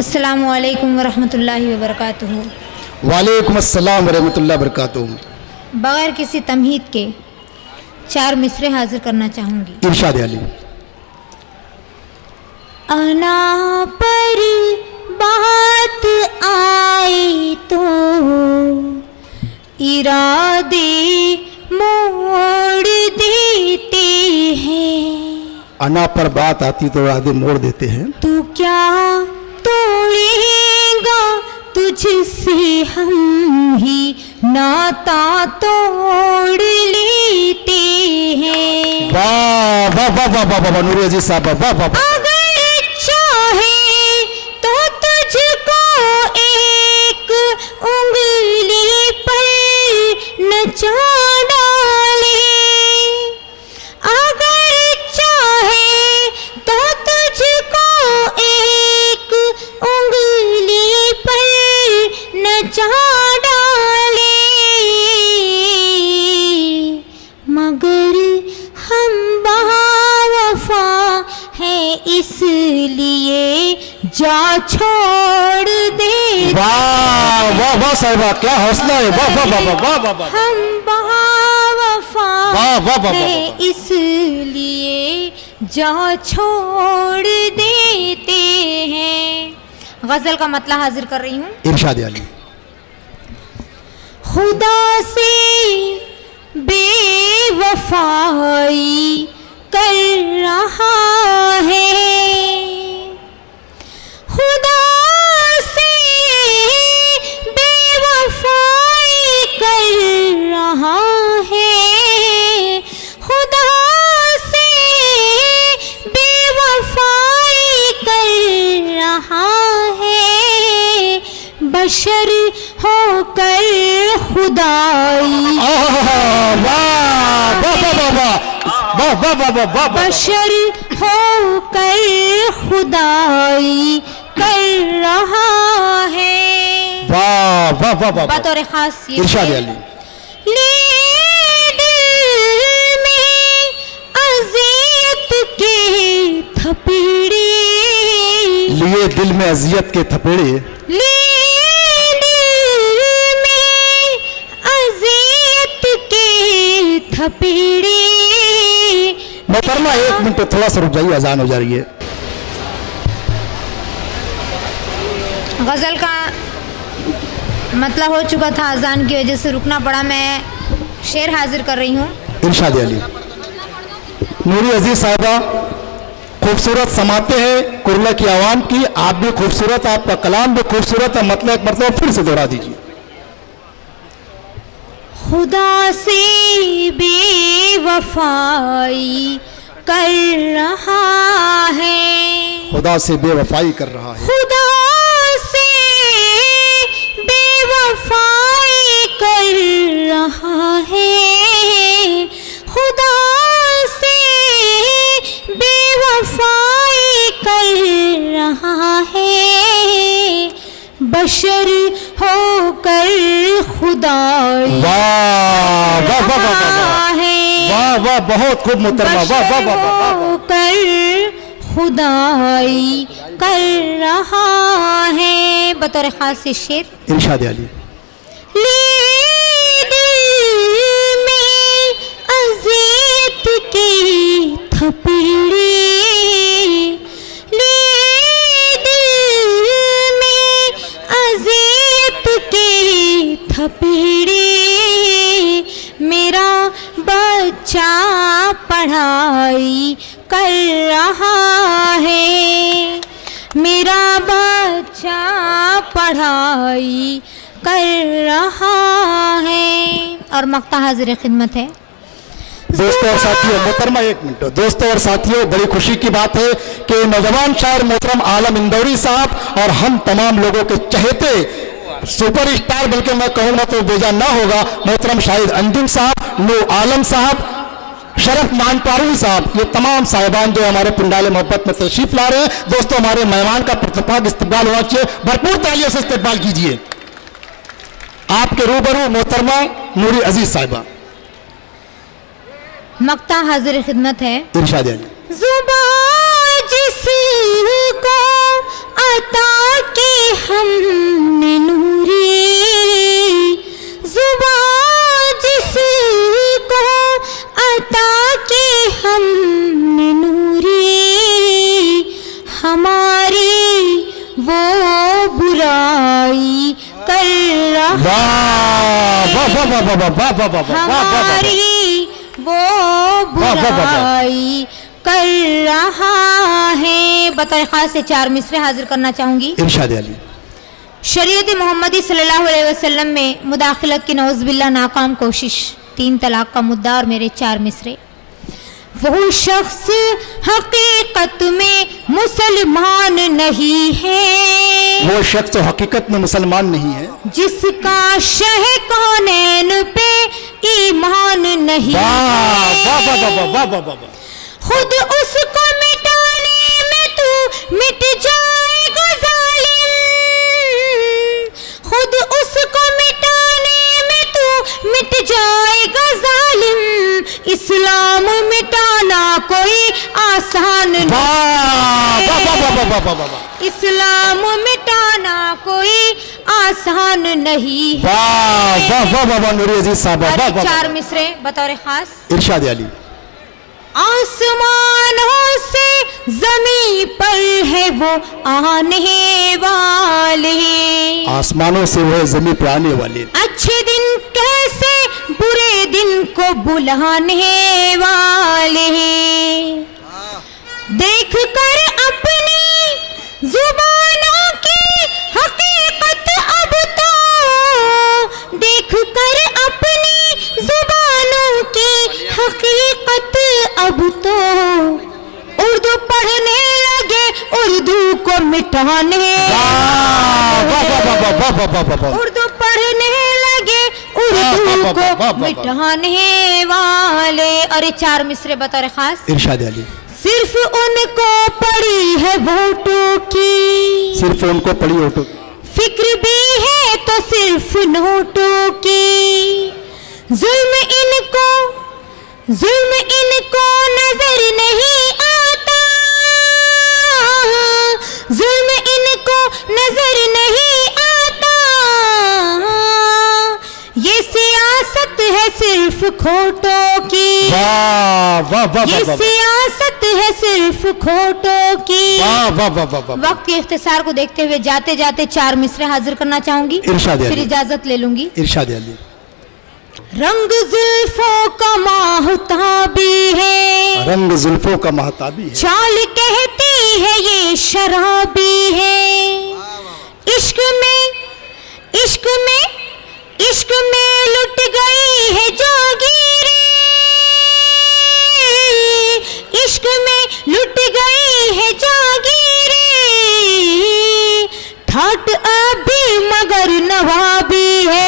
अस्सलामु अलैकुम वरहमतुल्लाहि वबरकातुहू। वालेकुम अस्सलाम वरहमतुल्लाहि वबरकातुहू। बगैर किसी तमहीद के 4 मिसरे हाजिर करना चाहूँगी। इरशाद अली। अना पर बात आई तो इरादे मोड़ देते हैं। अना पर बात आती तो इरादे मोड़ देते हैं। तू क्या तोड़ेगा, तुझसे हम ही नाता तोड़ लेते हैं। वाह वाह वाह वाह वाह वाह नूरी अजीज साहब, वाह वाह वाह। अगर चाहे तो तुझको एक उंगली पर नचा डाले। अगर चाहे तो तुझको एक उंगली पर नचा डाले, मगर हम बेवफा हैं इसलिए जा छोड़ दे। वाह वाह वाह साहिबा, क्या हौसला है। वाह वाह वाह वाह वाह वाह। हम बेवफा वाह वाह वाह हैं इसलिए जा छोड़ देते हैं। गजल का मतला हाजिर कर रही हूँ। इरशाद अली। खुदा से बेवफाई कर रहा है, खुदा से बेवफाई कर रहा है, खुदा से बेवफाई कर रहा है। बशर होकर खुदाई, बशर होकर खुदाई कर रहा है। वाह वाह वाह वाह। बतौर खास ये इरशाद अली। दिल में अज़ियत के थपेड़े, लिए दिल में अजियत के थपेड़े, थपेड़े। मोहतरमा 1 मिनट थोड़ा सा रुक जाइए, अजान हो जा रही है। गज़ल का मतलब हो चुका था, अजान की वजह से रुकना पड़ा। मैं शेर हाजिर कर रही हूँ। इरशाद अली। नूरी अजीज साहिबा खूबसूरत समाते हैं कुरला की आवाम की। आप भी खूबसूरत, आपका कलाम भी खूबसूरत है। मतलब एक मरतबा फिर से दोहरा दीजिए। खुदा से बेवफाई कर रहा है, खुदा से बेवफाई कर रहा है, खुदा से बेवफाई कर रहा है, खुदा से बेवफाई कर रहा है। बशर होकर खुदाई वाह वाह वाह वाह वाह, बहुत खूब मोहतरमा, वाह वाह वाह। होकर खुदाई कर रहा है। बतौर खास से शेर। इरशाद अली। दिल में अज़ियत के थपेड़े, थपेड़े। मेरा बच्चा पढ़ाई कर रहा है, मेरा बच्चा पढ़ाई कर रहा है। और मक्ता हाजिर खिदमत है। दोस्तों और साथियों, मोहतरमा 1 मिनट। दोस्तों और साथियों, बड़ी खुशी की बात है कि नौजवान शायर मोहतरम आलम इंदौरी साहब और हम तमाम लोगों के चहेते सुपरस्टार, बल्कि मैं कहूँगा तो बेजा ना होगा, मोहतरम शाहिद अंजुम साहब, नूर आलम साहब, शरफ मानपारू साहब, ये तमाम साहिबान जो हमारे पिंडाल मोहब्बत में तशरीफ ला रहे हैं। दोस्तों, हमारे मेहमान का प्रतिफाक इस्तकबाल होना चाहिए। भरपूर तालियों से इस्तकबाल कीजिए। आपके रूबरू मोहतरमा नूरी अजीज साहिबा। मक्ता हाजिर खिदमत है। इरशाद अली। जुबान जिसको अता हमने नूरी जुबान जिसको अता की हमने नूरी हमारी वो बुराई कर रहा हमारी वो बुराई कर रहा है। बतौर खास से 4 मिसरे हाजिर करना चाहूंगी। इरशाद अली। शरीयत मोहम्मदी सल्लल्लाहु अलैहि वसल्लम में मुदाखलत की नौज़बिल्लाह नाकाम कोशिश, 3 तलाक का मुद्दा और मेरे 4 मिसरे। वो शख्स हकीकत में मुसलमान नहीं है, वो शख्स हकीकत में मुसलमान नहीं है, जिसका शह कौनैन पे ईमान नहीं है। खुद उसको मिटाने में तू मिट जाएगा जालिम, खुद उसको मिटाने में तू मिट जाएगा जालिम। इस्लाम मिटाना कोई आसान नहीं, इस्लाम मिटाना कोई आसान नहीं है। 4 मिसरे बतौर खास। इरशाद अली। आसमानों से जमीन पर है वो आने वाले, आसमानों से वो जमीन पर आने वाले, अच्छे दिन कैसे बुरे दिन को बुलाने वाले। देख कर अपनी जुबानों की हकीकत अब तो, देख कर अपनी जुबानों की हकीकत अब तो उर्दू पढ़ने लगे, उर्दू को मिटाने, उर्दू पढ़ने लगे, उर्दू को मिटाने वाले। और 4 मिसरे बतौर खास। इरशाद अली। सिर्फ उनको पड़ी है वोटों की, सिर्फ उनको पड़ी वोटों की फिक्र भी है तो सिर्फ नोटों की। जुल्म इनको नजर नहीं आता, जुल्म इनको नजर नहीं आता। ये सियासत है सिर्फ खोटों की, ये सियासत है सिर्फ खोटों की। वक्त के इख्तिसार को देखते हुए जाते जाते 4 मिसरे हाजिर करना चाहूंगी, फिर इजाजत ले लूंगी। इरशाद अली। रंग जुल्फों का महताबी है, रंग जुल्फों का महताबी है, चाल कहती है ये शराबी है। इश्क में इश्क में इश्क में लुट गई है जागीरें, इश्क में लुट गई है जागीरें। ठाट अभी मगर नवाबी है,